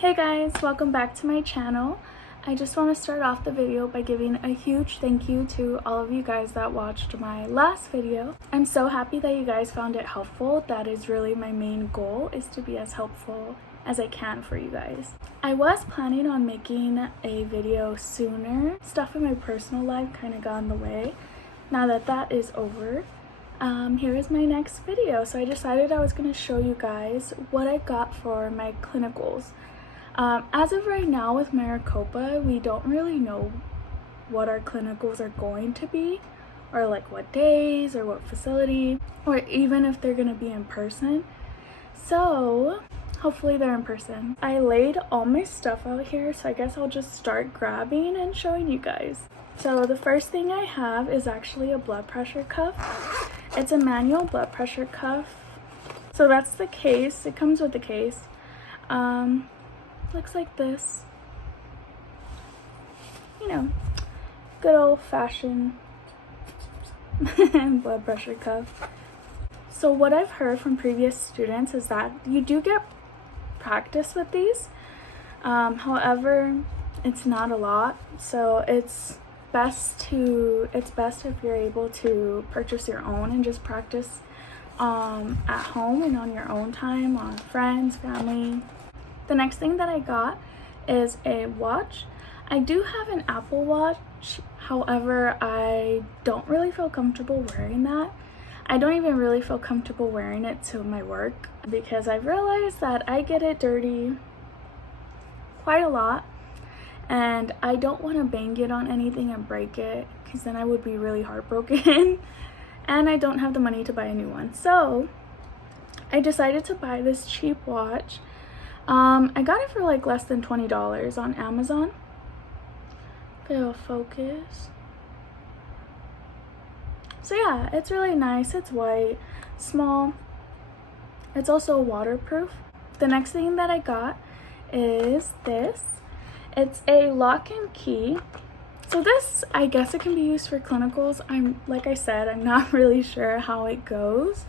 Hey guys, welcome back to my channel. I just want to start off the video by giving a huge thank you to all of you guys that watched my last video. I'm so happy that you guys found it helpful. That is really my main goal, is to be as helpful as I can for you guys. I was planning on making a video sooner. Stuff in my personal life kind of got in the way. Now that that is over, here is my next video. So I decided I was going to show you guys what I got for my clinicals. As of right now with Maricopa, we don't really know what our clinicals are going to be, or like what days or what facility, or even if they're going to be in person. So hopefully they're in person. I laid all my stuff out here, so I guess I'll just start grabbing and showing you guys. So the first thing I have is actually a blood pressure cuff. It's a manual blood pressure cuff. So that's the case. It comes with the case. Looks like this. You know, good old-fashioned blood pressure cuff. So what I've heard from previous students is that you do get practice with these. However, it's not a lot. So it's best if you're able to purchase your own and just practice at home and on your own time, on friends, family. The next thing that I got is a watch. I do have an Apple Watch, however, I don't really feel comfortable wearing that. I don't even really feel comfortable wearing it to my work because I've realized that I get it dirty quite a lot, and I don't want to bang it on anything and break it because then I would be really heartbroken and I don't have the money to buy a new one. So I decided to buy this cheap watch. I got it for like less than $20 on Amazon. If it'll focus. So yeah, it's really nice. It's white, small. It's also waterproof. The next thing that I got is this. It's a lock and key. So this, I guess it can be used for clinicals. Like I said, I'm not really sure how it goes.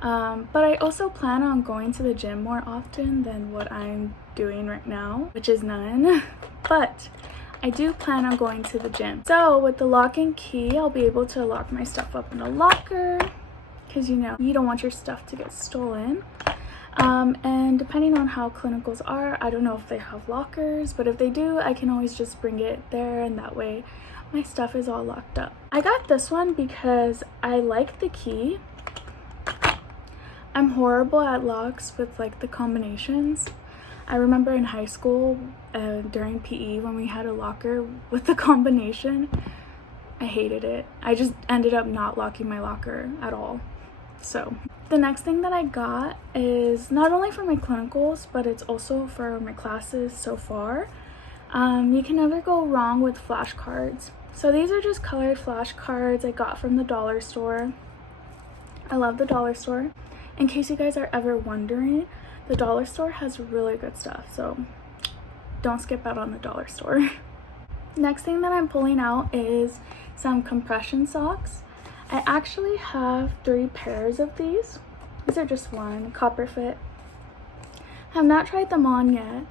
But I also plan on going to the gym more often than what I'm doing right now, which is none. But I do plan on going to the gym. So with the lock and key, I'll be able to lock my stuff up in a locker because you know, you don't want your stuff to get stolen. And depending on how clinicals are, I don't know if they have lockers, but if they do, I can always just bring it there and that way my stuff is all locked up. I got this one because I like the key. I'm horrible at locks with like the combinations. I remember in high school during PE when we had a locker with the combination, I hated it. I just ended up not locking my locker at all. So the next thing that I got is not only for my clinicals, but it's also for my classes so far. You can never go wrong with flashcards. So these are just colored flashcards I got from the dollar store. I love the dollar store. In case you guys are ever wondering, the dollar store has really good stuff, so don't skip out on the dollar store. Next thing that I'm pulling out is some compression socks. I actually have 3 pairs of these. These are just one, copper fit. Have not tried them on yet,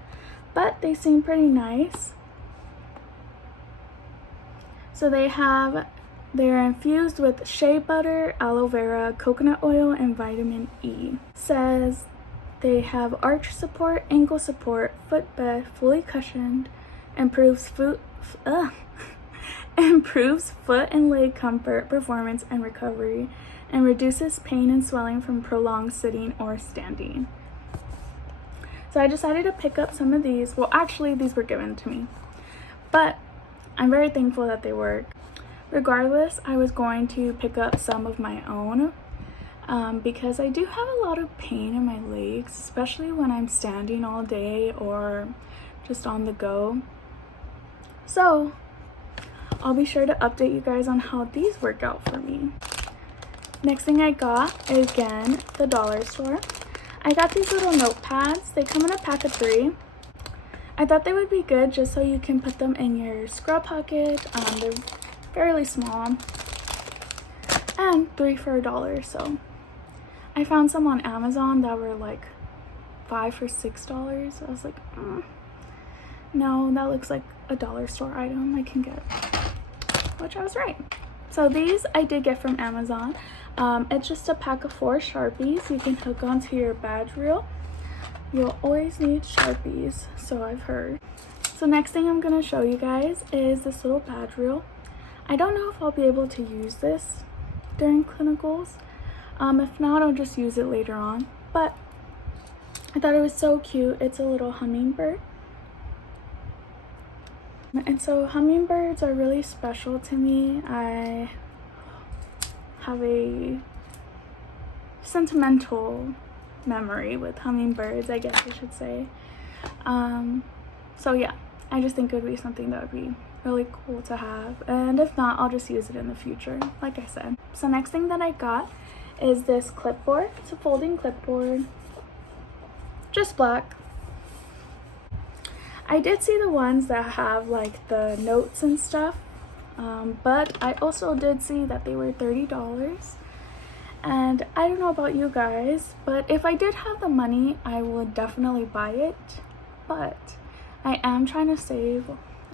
but they seem pretty nice. So they're infused with shea butter, aloe vera, coconut oil, and vitamin E. Says they have arch support, ankle support, footbed, fully cushioned, improves foot and leg comfort, performance, and recovery, and reduces pain and swelling from prolonged sitting or standing. So I decided to pick up some of these. Well, actually, these were given to me, but I'm very thankful that they work. Regardless, I was going to pick up some of my own because I do have a lot of pain in my legs, especially when I'm standing all day or just on the go. So I'll be sure to update you guys on how these work out for me. Next thing I got is, again, the dollar store. I got these little notepads. They come in a pack of 3. I thought they would be good just so you can put them in your scrub pocket. They're fairly small, and 3 for $1. So I found some on Amazon that were like $5 for $6. I was like, No, that looks like a dollar store item I can get, which I was right. So these I did get from Amazon. It's just a pack of 4 Sharpies you can hook onto your badge reel. You'll always need Sharpies, so I've heard. So next thing I'm going to show you guys is this little badge reel. I don't know if I'll be able to use this during clinicals. If not, I'll just use it later on. But I thought it was so cute. It's a little hummingbird. And so hummingbirds are really special to me. I have a sentimental memory with hummingbirds, I guess I should say. So yeah, I just think it would be something that would be really cool to have, and if not, I'll just use it in the future, like I said. So next thing that I got is this clipboard. It's a folding clipboard, just black. I did see the ones that have like the notes and stuff, but I also did see that they were $30. And I don't know about you guys, but if I did have the money, I would definitely buy it. But I am trying to save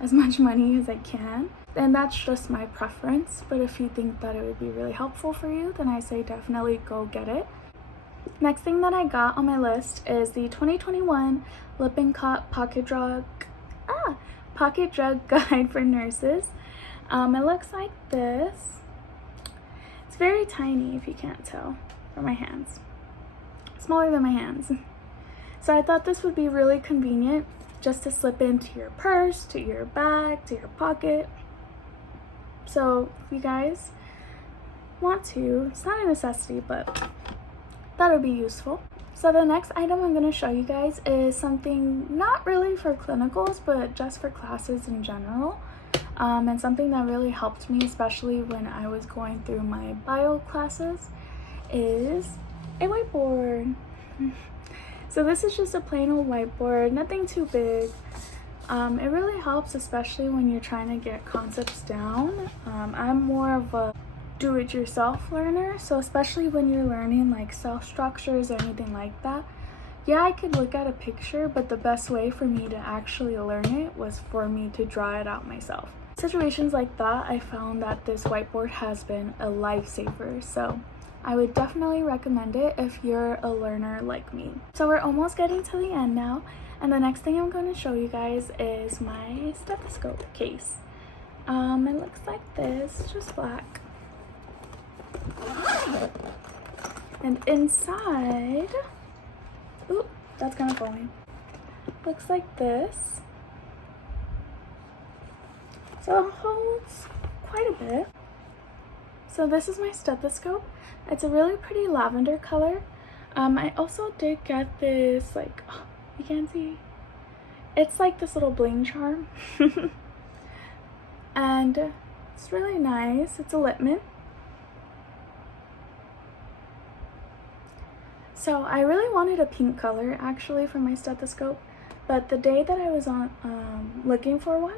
as much money as I can, and that's just my preference. But if you think that it would be really helpful for you, then I say definitely go get it. Next thing that I got on my list is the 2021 Lippincott Pocket Drug Guide for Nurses. It looks like this. It's very tiny, if you can't tell from my hands. Smaller than my hands. So I thought this would be really convenient just to slip into your purse, to your bag, to your pocket. So if you guys want to, it's not a necessity, but that would be useful. So the next item I'm going to show you guys is something not really for clinicals, but just for classes in general. And something that really helped me, especially when I was going through my bio classes, is a whiteboard. So this is just a plain old whiteboard, nothing too big. It really helps, especially when you're trying to get concepts down. I'm more of a do-it-yourself learner, so especially when you're learning like cell structures or anything like that, yeah, I could look at a picture, but the best way for me to actually learn it was for me to draw it out myself. Situations like that, I found that this whiteboard has been a lifesaver, so I would definitely recommend it if you're a learner like me. So we're almost getting to the end now, and the next thing I'm going to show you guys is my stethoscope case. It looks like this, just black. And inside, ooh, that's kind of falling. Looks like this. So it holds quite a bit. So this is my stethoscope. It's a really pretty lavender color. I also did get this, like, oh, you can't see. It's like this little bling charm. And it's really nice. It's a Littmann. So I really wanted a pink color actually for my stethoscope, but the day that I was on looking for one,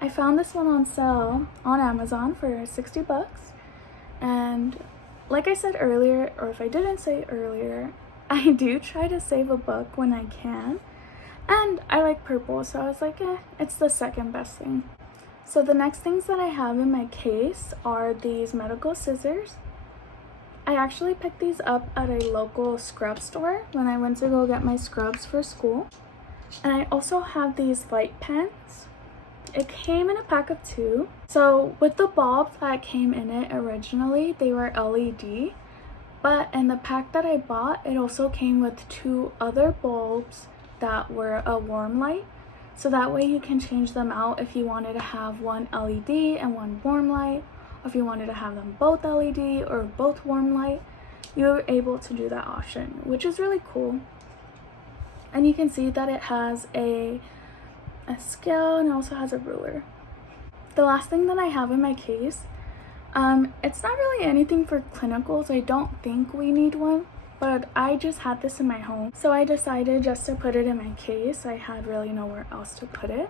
I found this one on sale on Amazon for 60 bucks. And like I said earlier, or if I didn't say earlier, I do try to save a buck when I can. And I like purple, so I was like, it's the second best thing. So the next things that I have in my case are these medical scissors. I actually picked these up at a local scrub store when I went to go get my scrubs for school. And I also have these light pens. It came in a pack of 2. So with the bulbs that came in it originally, they were LED. But in the pack that I bought, it also came with 2 other bulbs that were a warm light. So that way you can change them out if you wanted to have one LED and one warm light. If you wanted to have them both LED or both warm light, you're able to do that option, which is really cool. And you can see that it has a scale and it also has a ruler. The last thing that I have in my case, it's not really anything for clinicals. I don't think we need one, but I just had this in my home, so I decided just to put it in my case. I had really nowhere else to put it.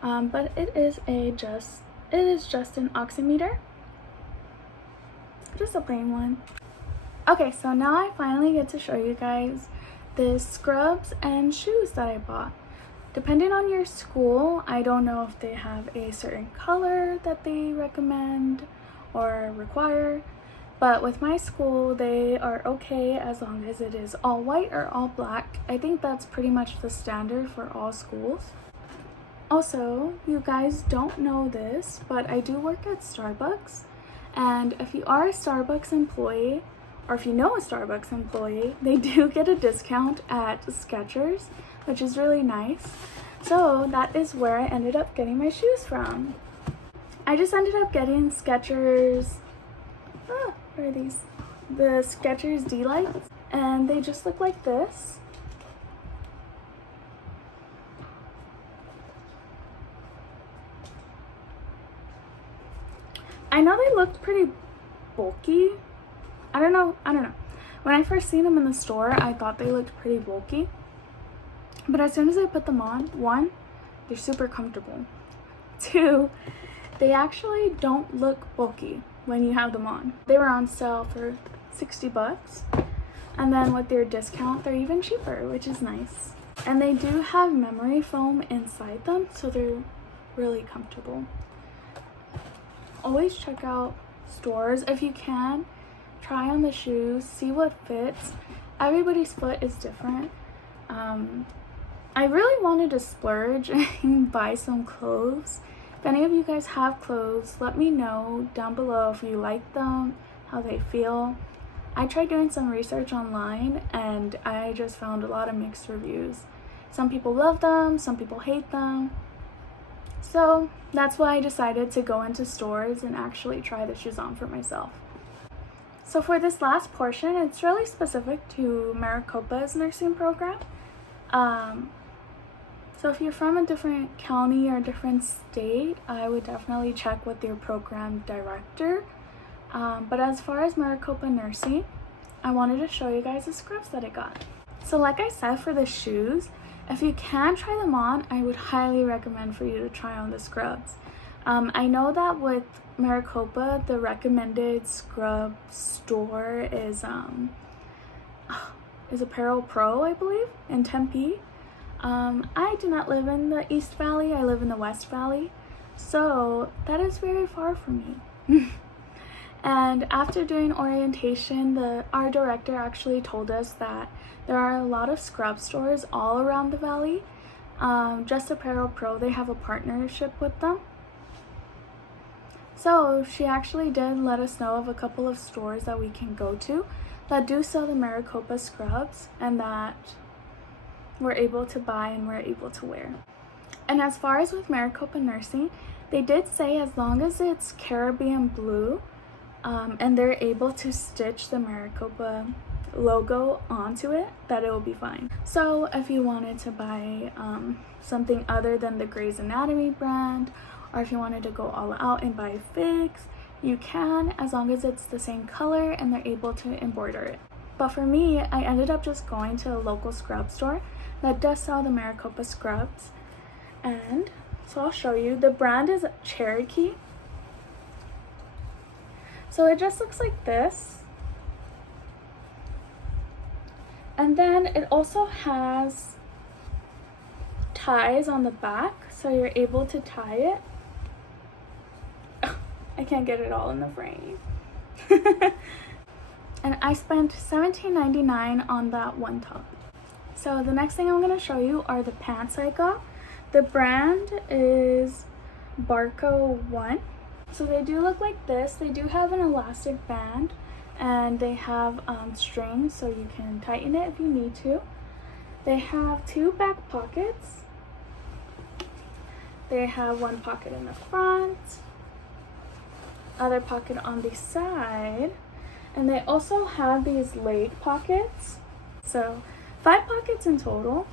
But it is just an oximeter, just a plain one. Okay, so now I finally get to show you guys the scrubs and shoes that I bought. Depending on your school, I don't know if they have a certain color that they recommend or require, but with my school, they are okay as long as it is all white or all black. I think that's pretty much the standard for all schools. Also, you guys don't know this, but I do work at Starbucks, and if you are a Starbucks employee, or if you know a Starbucks employee, they do get a discount at Skechers, which is really nice. So that is where I ended up getting my shoes from. I just ended up getting Skechers, what are these? The Skechers D-Lights, and they just look like this. I know they looked pretty bulky. I don't know. When I first seen them in the store, I thought they looked pretty bulky. But as soon as I put them on, one, they're super comfortable. Two, they actually don't look bulky when you have them on. They were on sale for 60 bucks. And then with their discount, they're even cheaper, which is nice. And they do have memory foam inside them, so they're really comfortable. Always check out stores if you can. Try on the shoes, see what fits. Everybody's foot is different. I really wanted to splurge and buy some clothes. If any of you guys have clothes, let me know down below if you like them, how they feel. I tried doing some research online and I just found a lot of mixed reviews. Some people love them, some people hate them. So that's why I decided to go into stores and actually try the shoes on for myself. So for this last portion, it's really specific to Maricopa's nursing program. So if you're from a different county or a different state, I would definitely check with your program director. But as far as Maricopa nursing, I wanted to show you guys the scrubs that I got. So like I said, for the shoes, if you can try them on, I would highly recommend for you to try on the scrubs. I know that with Maricopa, the recommended scrub store is Apparel Pro, I believe, in Tempe. I do not live in the East Valley, I live in the West Valley, so that is very far from me. And after doing orientation, our director actually told us that there are a lot of scrub stores all around the valley. Just Apparel Pro, they have a partnership with them. So she actually did let us know of a couple of stores that we can go to that do sell the Maricopa scrubs and that we're able to buy and we're able to wear. And as far as with Maricopa nursing, they did say as long as it's Caribbean blue and they're able to stitch the Maricopa logo onto it, that it will be fine. So if you wanted to buy something other than the Grey's Anatomy brand, or if you wanted to go all out and buy figs, you can, as long as it's the same color and they're able to embroider it. But for me, I ended up just going to a local scrub store that does sell the Maricopa scrubs. And so I'll show you. The brand is Cherokee. So it just looks like this. And then it also has ties on the back, so you're able to tie it. I can't get it all in the frame. And I spent $17.99 on that one top. So the next thing I'm going to show you are the pants I got. The brand is Barco 1. So they do look like this. They do have an elastic band and they have strings so you can tighten it if you need to. They have two back pockets. They have one pocket in the front, other pocket on the side, and they also have these laid pockets. So 5 pockets in total.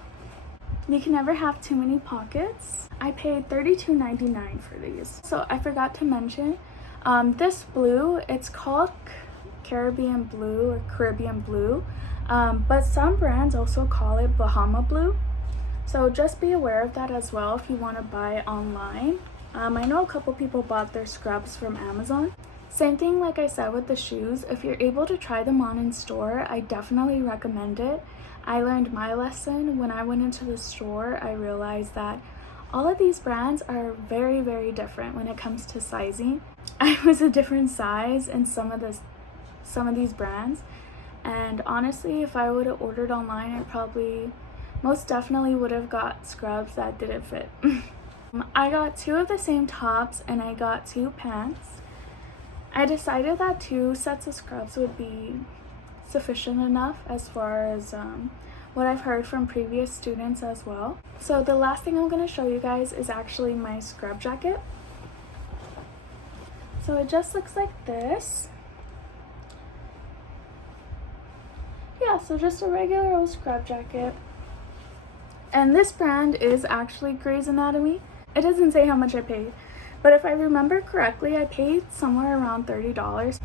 You can never have too many pockets. I paid $32.99 for these. So I forgot to mention, this blue, it's called Caribbean blue or Caribbean blue, but some brands also call it Bahama blue. So just be aware of that as well if you want to buy online. I know a couple people bought their scrubs from Amazon. Same thing like I said with the shoes. If you're able to try them on in store, I definitely recommend it. I learned my lesson when I went into the store. I realized that all of these brands are very, very different when it comes to sizing. I was a different size in some of these brands, and honestly, if I would have ordered online, I probably most definitely would have got scrubs that didn't fit. I got 2 of the same tops and I got 2 pants. I decided that 2 sets of scrubs would be sufficient enough as far as what I've heard from previous students as well. So the last thing I'm going to show you guys is actually my scrub jacket. So it just looks like this. Yeah, so just a regular old scrub jacket. And this brand is actually Grey's Anatomy. It doesn't say how much I paid, but if I remember correctly, I paid somewhere around $30.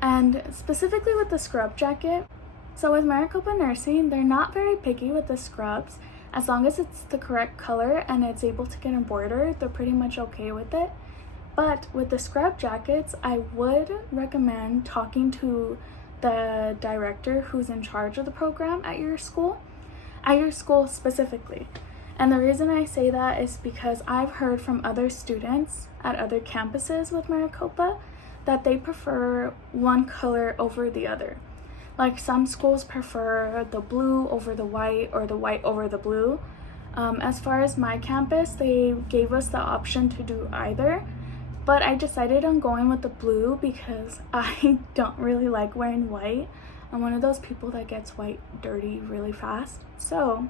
And specifically with the scrub jacket, so with Maricopa Nursing, they're not very picky with the scrubs. As long as it's the correct color and it's able to get embroidered, they're pretty much okay with it. But with the scrub jackets, I would recommend talking to the director who's in charge of the program at your school specifically. And the reason I say that is because I've heard from other students at other campuses with Maricopa that they prefer one color over the other. Like some schools prefer the blue over the white or the white over the blue. As far as my campus, they gave us the option to do either, but I decided on going with the blue because I don't really like wearing white. I'm one of those people that gets white dirty really fast, so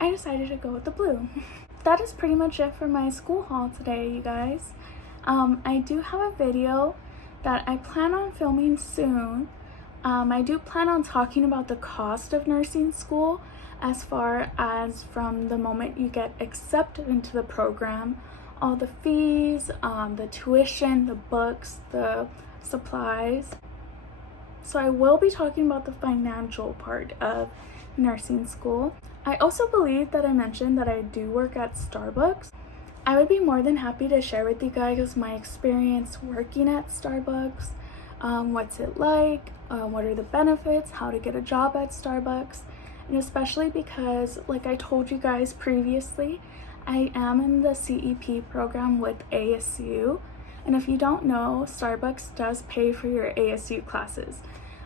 I decided to go with the blue. That is pretty much it for my school haul today, you guys. I do have a video that I plan on filming soon. I do plan on talking about the cost of nursing school as far as from the moment you get accepted into the program, all the fees, the tuition, the books, the supplies. So I will be talking about the financial part of nursing school. I also believe that I mentioned that I do work at Starbucks. I would be more than happy to share with you guys my experience working at Starbucks. What's it like, what are the benefits, how to get a job at Starbucks, and especially because, like I told you guys previously, I am in the CEP program with ASU, and if you don't know, Starbucks does pay for your ASU classes,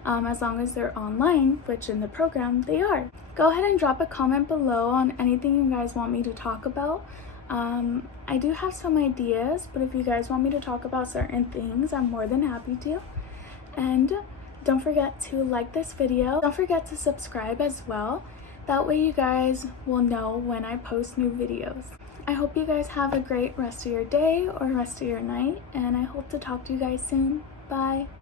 as long as they're online, which in the program they are. Go ahead and drop a comment below on anything you guys want me to talk about. I do have some ideas, but if you guys want me to talk about certain things, I'm more than happy to. And don't forget to like this video. Don't forget to subscribe as well. That way you guys will know when I post new videos. I hope you guys have a great rest of your day or rest of your night, and I hope to talk to you guys soon. Bye.